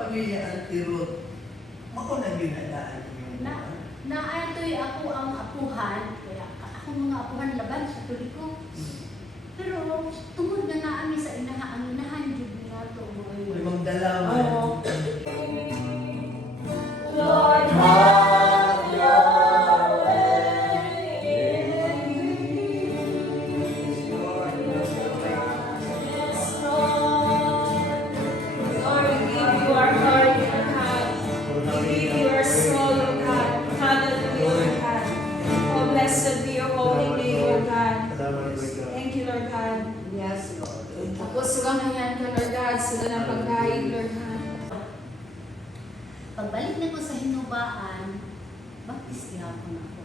pamilya ang Tirot, mauna yun na daan yung Naaytoy ako ang apuhan, kaya ako mga apuhan laban sa tuli ko. Pero tungod na naami sa ang inahan, yun nga ito. may magdalaman. Oo. Lord, have your way. Lord, yes, Lord. Lord, we give you our heart, Lord God. We give you our soul, Lord God. Hallelujah, Lord God. Oh, blessed be your holy name, Lord God. Thank you, Lord God. Yes, Lord. Tapos sila na yan ka, Lord God. Sila na pagkain, Lord God. Pagbalik na ko sa hinubaan, baptistihan ko na ako.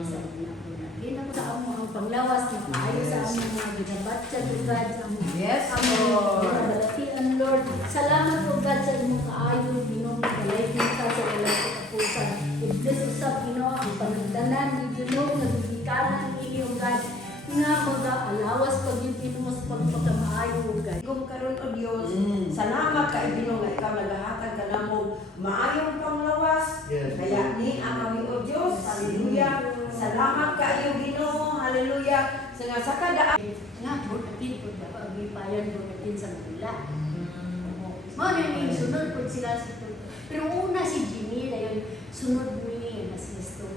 Sabi na ko na. Gina ko sa amo ang panglawas na maayo sa among mga ginabatsa to God sa among Yes, among Lord. ginabalatian, Lord. Salamat po God sa imong kaayo, Ginoo, kalay ka sa ilang kapusan. Iblis usab Ginoo ang panagdanan, Ginoo, nagigikanan ninyo God. Nga mag-alawas pag yung pinumos pagpakamaayo, God. Kung karon o Diyos, salamat ka Ginoo nga ikaw nagahatag ka namo maayong panglawas. Yes. Kaya ni ang kami o Diyos, haleluya. Salamat ka iyo Ginoo, haleluya. Sa kada Nga, bukatin po, pagipayan bukatin sa Manila. Muna yung sunod po sila sa tuto. Pero una si Jimmy, dahil sunod ni mas Mr.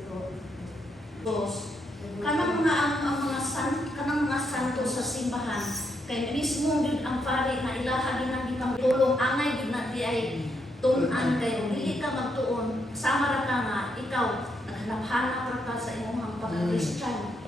Boss. Kanang mga santo sa simbahan kay mismo gyud ang pare na ilaha ginang gipangtulong angay gyud na di ay tun-an kay dili ka magtuon sama ra ka nga ikaw naghanap-hanap ra ka sa imong pagka-Christian.